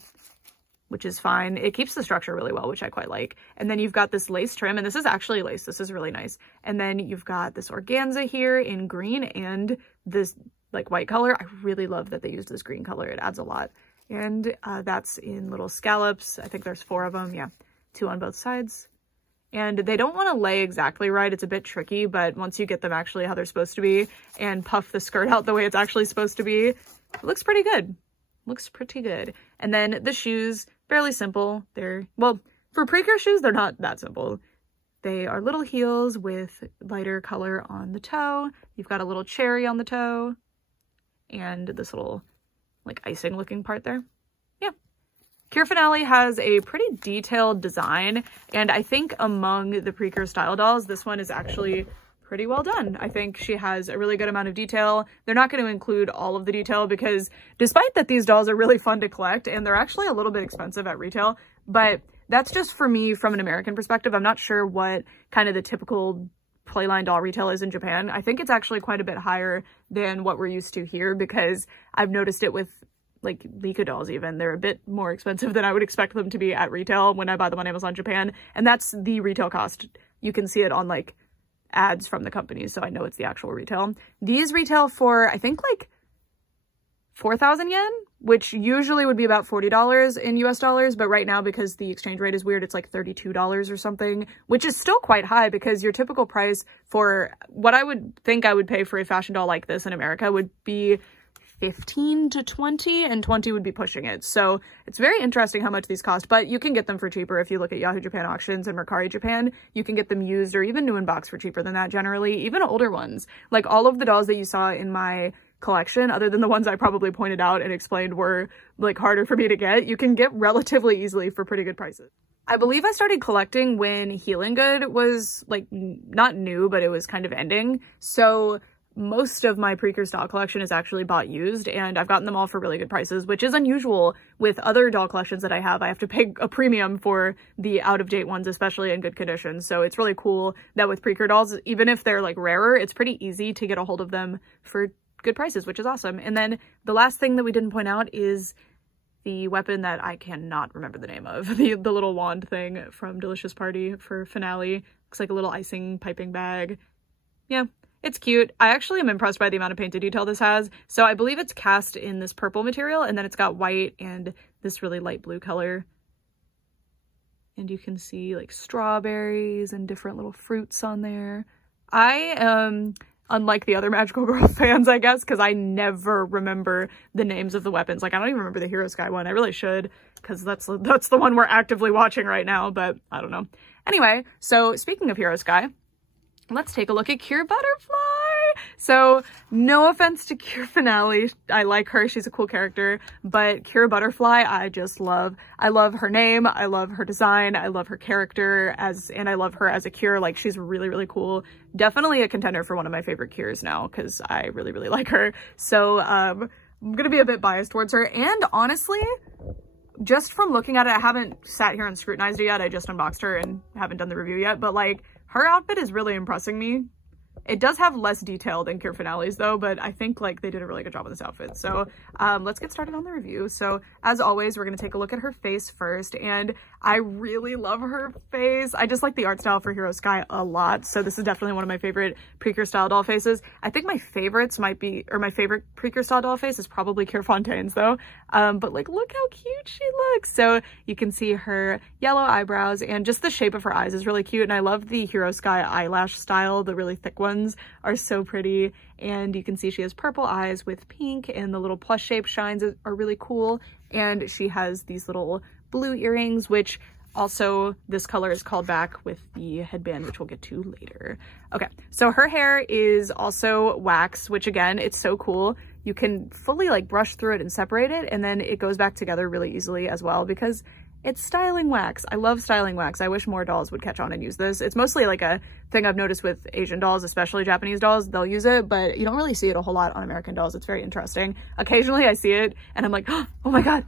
which is fine. It keeps the structure really well, which I quite like. And then you've got this lace trim, and this is actually lace. This is really nice. And then you've got this organza here in green and this like white color. I really love that they used this green color. It adds a lot. And that's in little scallops. I think there's 4 of them. Yeah, 2 on both sides. And they don't want to lay exactly right. It's a bit tricky, but once you get them actually how they're supposed to be and puff the skirt out the way it's actually supposed to be, it looks pretty good. Looks pretty good. And then the shoes, fairly simple. They're, well, for Precure shoes, they're not that simple. They are little heels with lighter color on the toe. You've got a little cherry on the toe and this little like icing looking part there. Yeah. Cure Finale has a pretty detailed design, and I think among the Precure style dolls, this one is actually pretty well done. I think she has a really good amount of detail. They're not going to include all of the detail because despite that these dolls are really fun to collect and they're actually a little bit expensive at retail, but that's just for me from an American perspective. I'm not sure what kind of the typical Playline doll retail is in Japan. I think it's actually quite a bit higher than what we're used to here because I've noticed it with like Leica dolls even. They're a bit more expensive than I would expect them to be at retail when I buy them on Amazon Japan. And that's the retail cost. You can see it on like ads from the company, so I know it's the actual retail. These retail for, I think like 4,000 yen, which usually would be about $40 in US dollars, but right now because the exchange rate is weird, it's like $32 or something, which is still quite high because your typical price for what I would think I would pay for a fashion doll like this in America would be 15 to 20, and 20 would be pushing it. So it's very interesting how much these cost, but you can get them for cheaper. If you look at Yahoo Japan auctions and Mercari Japan, you can get them used or even new in box for cheaper than that generally, even older ones. Like all of the dolls that you saw in my collection, other than the ones I probably pointed out and explained were like harder for me to get, you can get relatively easily for pretty good prices. I believe I started collecting when Healing Good was like not new, but it was kind of ending. So most of my Precure doll collection is actually bought used, and I've gotten them all for really good prices, which is unusual with other doll collections that I have. I have to pay a premium for the out-of-date ones, especially in good condition. So it's really cool that with Precure dolls, even if they're like rarer, it's pretty easy to get a hold of them for good prices, which is awesome. And then the last thing that we didn't point out is the weapon that I cannot remember the name of, the little wand thing from Delicious Party for Finale. Looks like a little icing piping bag. Yeah. It's cute. I actually am impressed by the amount of painted detail this has. So I believe it's cast in this purple material, and then it's got white and this really light blue color. And you can see like strawberries and different little fruits on there. I am, unlike the other Magical Girl fans, I guess, because I never remember the names of the weapons. Like I don't even remember the Hero Sky one. I really should, because that's the one we're actively watching right now, but I don't know. Anyway, so speaking of Hero Sky, let's take a look at Cure Butterfly. So no offense to Cure Finale. I like her. She's a cool character, but Cure Butterfly, I just love. I love her name. I love her design. I love her character and I love her as a Cure. Like she's really, really cool. Definitely a contender for one of my favorite Cures now because I really, really like her. So I'm going to be a bit biased towards her. And honestly, just from looking at it, I haven't sat here and scrutinized it yet. I just unboxed her and haven't done the review yet, but like her outfit is really impressing me. It does have less detail than Cure Finale's though, but I think like they did a really good job with this outfit. So let's get started on the review. So as always, we're going to take a look at her face first, and I really love her face. I just like the art style for Hero Sky a lot. So this is definitely one of my favorite Precure style doll faces. I think my favorites might be, or my favorite Precure style doll face is probably Cure Fontaine's though. But like look how cute she looks. So you can see her yellow eyebrows, and just the shape of her eyes is really cute. And I love the Hero Sky eyelash style. The really thick ones are so pretty, and you can see she has purple eyes with pink, and the little plush shape shines are really cool. And she has these little blue earrings, which also this color is called back with the headband, which we'll get to later. Okay, so her hair is also wax, which again, it's so cool. You can fully like brush through it and separate it, and then it goes back together really easily as well because it's styling wax. I love styling wax. I wish more dolls would catch on and use this. It's mostly like a thing I've noticed with Asian dolls, especially Japanese dolls. They'll use it, but you don't really see it a whole lot on American dolls. It's very interesting. Occasionally I see it and I'm like, oh my God.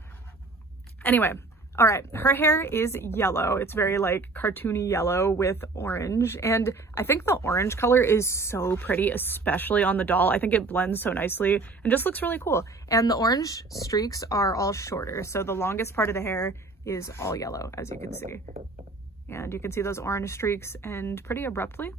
Anyway, All right, her hair is yellow. It's very like cartoony yellow with orange. And I think the orange color is so pretty, especially on the doll. I think it blends so nicely and just looks really cool. And the orange streaks are all shorter. So the longest part of the hair is all yellow, as you can see. And you can see those orange streaks and pretty abruptly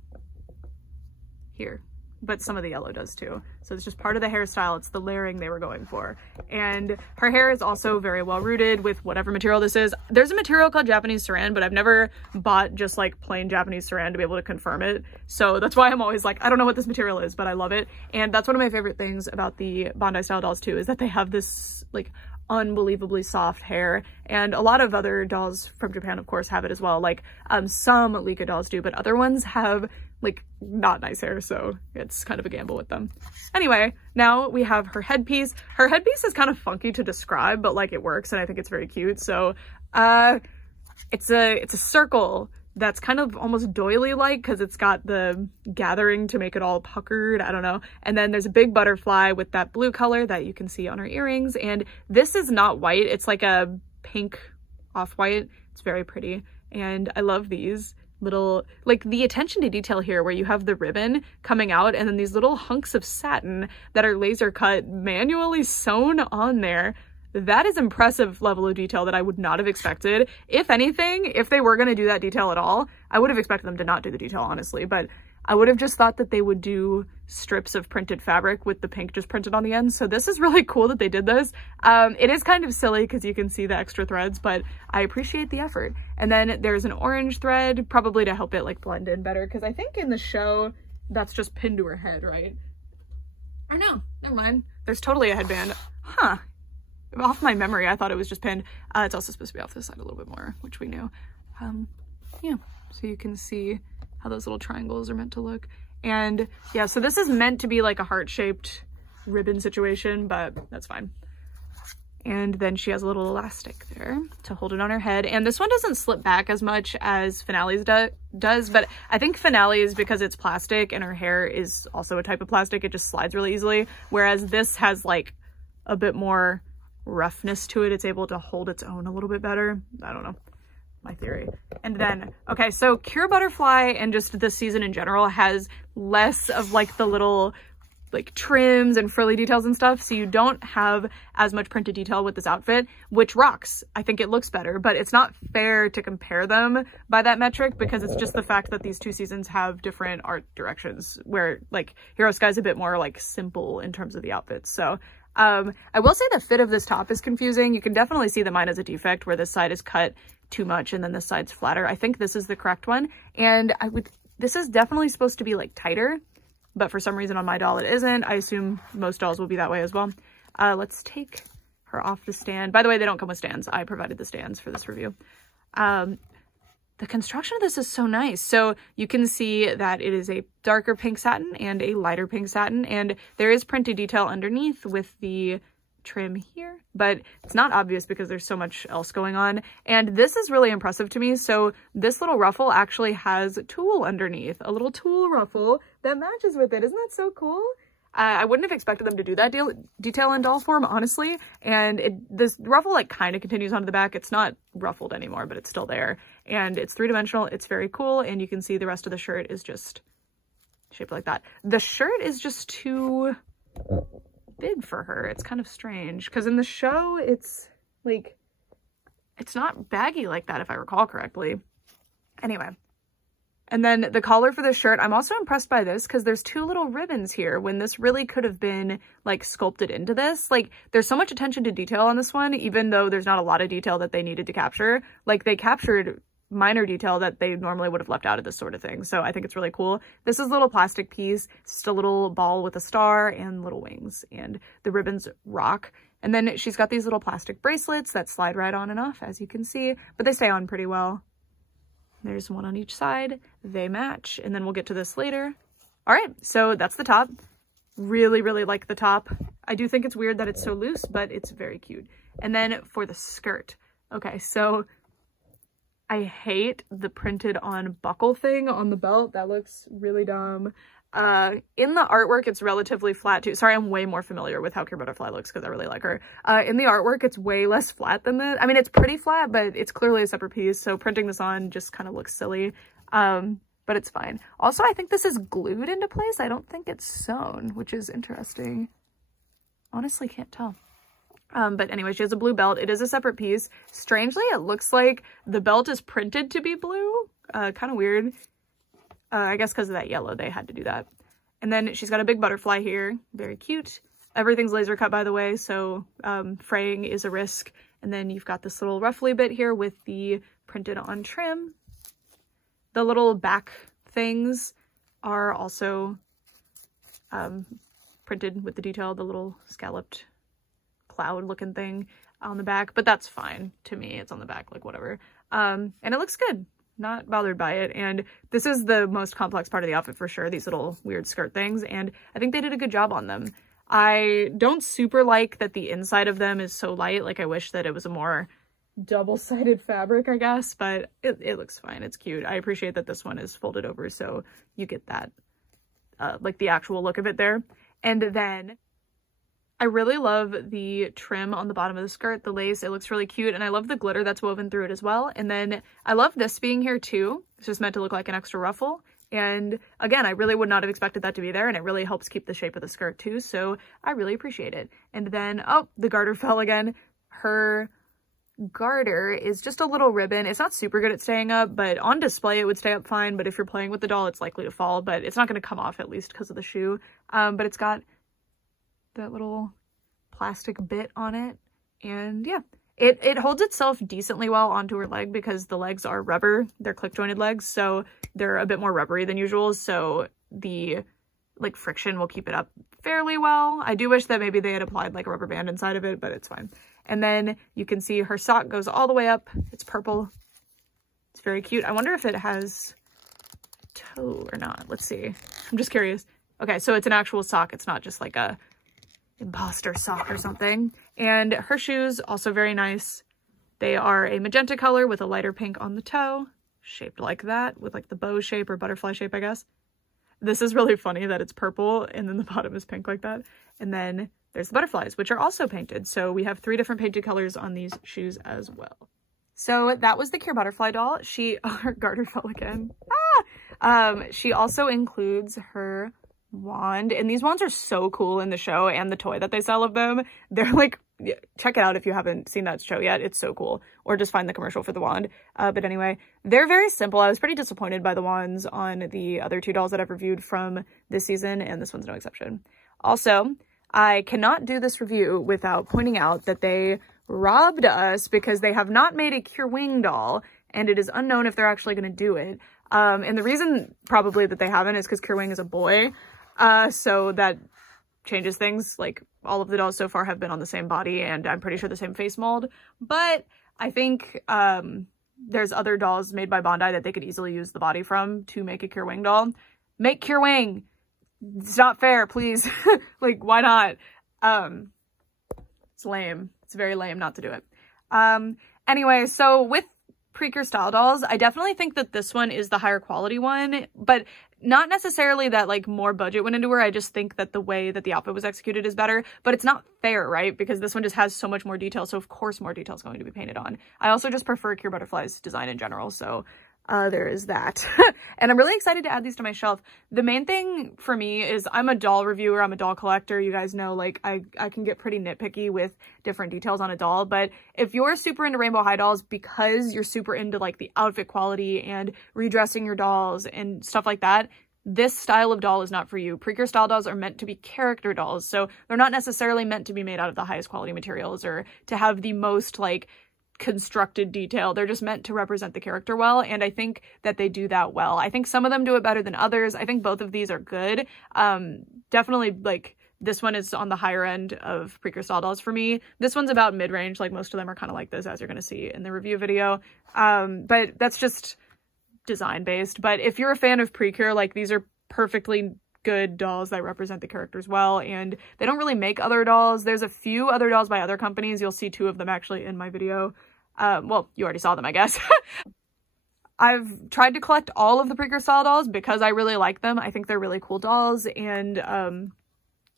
here. But some of the yellow does too. So it's just part of the hairstyle. It's the layering they were going for. And her hair is also very well rooted with whatever material this is. There's a material called Japanese saran, but I've never bought just like plain Japanese saran to be able to confirm it. So that's why I'm always like, I don't know what this material is, but I love it. And that's one of my favorite things about the Bandai style dolls too, is that they have this like unbelievably soft hair. And a lot of other dolls from Japan, of course, have it as well. Like some Leica dolls do, but other ones have like not nice hair, so it's kind of a gamble with them. Anyway, now we have her headpiece. Her headpiece is kind of funky to describe, but like it works and I think it's very cute. So it's a circle that's kind of almost doily-like because it's got the gathering to make it all puckered, I don't know. And then there's a big butterfly with that blue color that you can see on her earrings. And this is not white, it's like a pink off-white. It's very pretty. And I love these little, like the attention to detail here where you have the ribbon coming out and then these little hunks of satin that are laser cut, manually sewn on there. That is impressive level of detail that I would not have expected. If anything, if they were going to do that detail at all, I would have expected them to not do the detail, honestly, but I would have just thought that they would do strips of printed fabric with the pink just printed on the end. So this is really cool that they did this. It is kind of silly because you can see the extra threads, but I appreciate the effort. And then there's an orange thread, probably to help it like blend in better, because I think in the show that's just pinned to her head, right? Or no, never mind. There's totally a headband. Huh. Off my memory, I thought it was just pinned. It's also supposed to be off this side a little bit more, which we knew. Yeah, so you can see how those little triangles are meant to look. And yeah, so this is meant to be like a heart-shaped ribbon situation, but that's fine. And then she has a little elastic there to hold it on her head. And this one doesn't slip back as much as Finale's does, but I think Finale's, because it's plastic and her hair is also a type of plastic, it just slides really easily. Whereas this has like a bit more roughness to it. It's able to hold its own a little bit better. I don't know, my theory. And then, okay, so Cure Butterfly and just this season in general has less of like the little like trims and frilly details and stuff, so you don't have as much printed detail with this outfit, which rocks. I think it looks better, but it's not fair to compare them by that metric because it's just the fact that these two seasons have different art directions, where like Hero Sky's a bit more like simple in terms of the outfits. So I will say the fit of this top is confusing. You can definitely see that mine has a defect where this side is cut too much and then this side's flatter. I think this is the correct one. And this is definitely supposed to be like tighter, but for some reason on my doll it isn't. I assume most dolls will be that way as well. Let's take her off the stand. By the way, they don't come with stands. I provided the stands for this review. The construction of this is so nice. So you can see that it is a darker pink satin and a lighter pink satin, and there is printed detail underneath with the trim here, but it's not obvious because there's so much else going on. And this is really impressive to me. So this little ruffle actually has tulle underneath, a little tulle ruffle that matches with it. Isn't that so cool? I wouldn't have expected them to do that detail in doll form, honestly. And this ruffle like kind of continues onto the back. It's not ruffled anymore, but it's still there. And it's three-dimensional. It's very cool. And you can see the rest of the shirt is just shaped like that. The shirt is just too big for her. It's kind of strange because in the show, it's like, it's not baggy like that, if I recall correctly. Anyway. And then the collar for the shirt, I'm also impressed by this because there's two little ribbons here when this really could have been like sculpted into this. Like there's so much attention to detail on this one, even though there's not a lot of detail that they needed to capture. Like they captured minor detail that they normally would have left out of this sort of thing. So I think it's really cool. This is a little plastic piece. It's just a little ball with a star and little wings, and the ribbons rock. And then she's got these little plastic bracelets that slide right on and off, as you can see, but they stay on pretty well. There's one on each side. They match, and then we'll get to this later. All right, so that's the top. Really, really like the top. I do think it's weird that it's so loose, but it's very cute. And then for the skirt. Okay, so I hate the printed on buckle thing on the belt. That looks really dumb. In the artwork, it's relatively flat too. Sorry, I'm way more familiar with how Pure Butterfly looks because I really like her. In the artwork, it's way less flat than this. I mean, it's pretty flat, but it's clearly a separate piece. So printing this on just kind of looks silly. But it's fine. Also, I think this is glued into place. I don't think it's sewn, which is interesting. Honestly, can't tell. But anyway, she has a blue belt. It is a separate piece. Strangely, it looks like the belt is printed to be blue. Kind of weird. I guess because of that yellow, they had to do that. And then she's got a big butterfly here. Very cute. Everything's laser cut, by the way, so fraying is a risk. And then you've got this little ruffly bit here with the printed on trim. The little back things are also printed with the detail, the little scalloped cloud looking thing on the back, but that's fine to me. It's on the back, like whatever. And it looks good. Not bothered by it. And this is the most complex part of the outfit for sure, these little weird skirt things, and I think they did a good job on them. I don't super like that the inside of them is so light. Like, I wish that it was a more double-sided fabric, I guess, but it looks fine. It's cute. I appreciate that this one is folded over so you get that like the actual look of it there. And then I really love the trim on the bottom of the skirt, the lace. It looks really cute, and I love the glitter that's woven through it as well. And then I love this being here too. It's just meant to look like an extra ruffle. And again, I really would not have expected that to be there, and it really helps keep the shape of the skirt too, so I really appreciate it. And then, oh, the garter fell again. Her garter is just a little ribbon. It's not super good at staying up, but on display it would stay up fine, but if you're playing with the doll, it's likely to fall, but it's not going to come off, at least because of the shoe. But it's got that little plastic bit on it, and yeah, it holds itself decently well onto her leg because the legs are rubber. They're click jointed legs, so they're a bit more rubbery than usual, so the like friction will keep it up fairly well. I do wish that maybe they had applied like a rubber band inside of it, but it's fine. And then you can see her sock goes all the way up. It's purple. It's very cute. I wonder if it has a toe or not. Let's see. I'm just curious. Okay, so it's an actual sock. It's not just like a imposter sock or something. And her shoes, also very nice. They are a magenta color with a lighter pink on the toe, shaped like that, with like the bow shape or butterfly shape, I guess. This is really funny that it's purple and then the bottom is pink like that. And then there's the butterflies, which are also painted. So we have 3 different painted colors on these shoes as well. So that was the Pure Butterfly doll. Her garter fell again. She also includes her wand, and these wands are so cool in the show and the toy that they sell of them. They're like, check it out if you haven't seen that show yet. It's so cool. Or just find the commercial for the wand. But anyway, they're very simple. I was pretty disappointed by the wands on the other 2 dolls that I've reviewed from this season, and this one's no exception. Also, I cannot do this review without pointing out that they robbed us because they have not made a Pure Wing doll, and it is unknown if they're actually going to do it. And the reason probably that they haven't is because Pure Wing is a boy. So that changes things. Like, all of the dolls so far have been on the same body, and I'm pretty sure the same face mold. But I think there's other dolls made by Bondi that they could easily use the body from to make a Pure Wing doll. Make Pure Wing! It's not fair, please. Like, why not? It's lame. It's very lame not to do it. Anyway, so with Precure style dolls, I definitely think that this one is the higher quality one, but not necessarily that like more budget went into her. I just think that the way that the outfit was executed is better, but it's not fair, right? Because this one just has so much more detail, so of course more detail is going to be painted on. I also just prefer Pure Butterfly's design in general, so there is that. And I'm really excited to add these to my shelf. The main thing for me is I'm a doll reviewer, I'm a doll collector. You guys know, like, I can get pretty nitpicky with different details on a doll, but if you're super into Rainbow High dolls because you're super into like the outfit quality and redressing your dolls and stuff like that, this style of doll is not for you. Precure style dolls are meant to be character dolls, so they're not necessarily meant to be made out of the highest quality materials or to have the most like constructed detail. They're just meant to represent the character well, and I think that they do that well. I think some of them do it better than others. I think both of these are good. Definitely, like, this one is on the higher end of Precure style dolls for me. This one's about mid-range. Like, most of them are kind of like this, as you're going to see in the review video. But that's just design based. But if you're a fan of Precure, like, these are perfectly good dolls that represent the characters well, and they don't really make other dolls. There's a few other dolls by other companies. You'll see 2 of them actually in my video. Well, you already saw them, I guess. I've tried to collect all of the Precure style dolls because I really like them. I think they're really cool dolls, and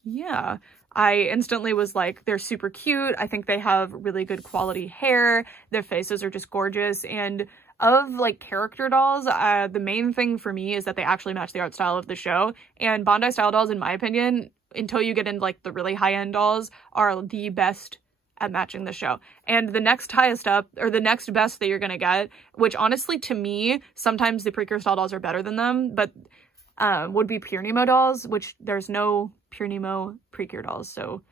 yeah, I instantly was like, they're super cute. I think they have really good quality hair. Their faces are just gorgeous, and of like character dolls, the main thing for me is that they actually match the art style of the show. And Bandai style dolls, in my opinion, until you get into like the really high-end dolls, are the best at matching the show. And the next highest up, or the next best that you're gonna get, which honestly to me, sometimes the Precure style dolls are better than them, but would be Pure Nemo dolls, which there's no Pure Nemo Precure dolls, so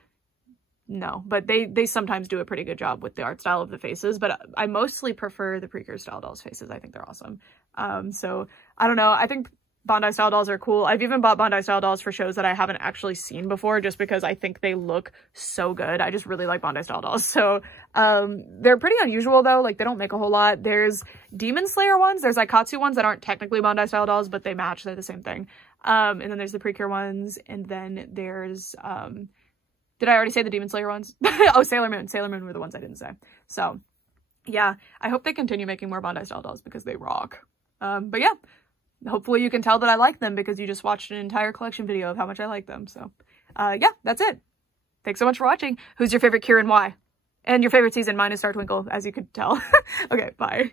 no. But they sometimes do a pretty good job with the art style of the faces, but I mostly prefer the Precure style dolls faces. I think they're awesome. So I don't know, I think Bandai style dolls are cool. I've even bought Bandai style dolls for shows that I haven't actually seen before, just because I think they look so good. I just really like Bandai style dolls. So they're pretty unusual though. Like, they don't make a whole lot. There's Demon Slayer ones. There's Aikatsu ones that aren't technically Bandai style dolls, but they match. They're the same thing. And then there's the Precure ones. And then there's, did I already say the Demon Slayer ones? Oh, Sailor Moon. Sailor Moon were the ones I didn't say. So yeah, I hope they continue making more Bandai style dolls because they rock. But yeah. Hopefully you can tell that I like them because you just watched an entire collection video of how much I like them. So, yeah, that's it. Thanks so much for watching. Who's your favorite Cure and why? And your favorite season? Mine is Star Twinkle, as you could tell. Okay, bye.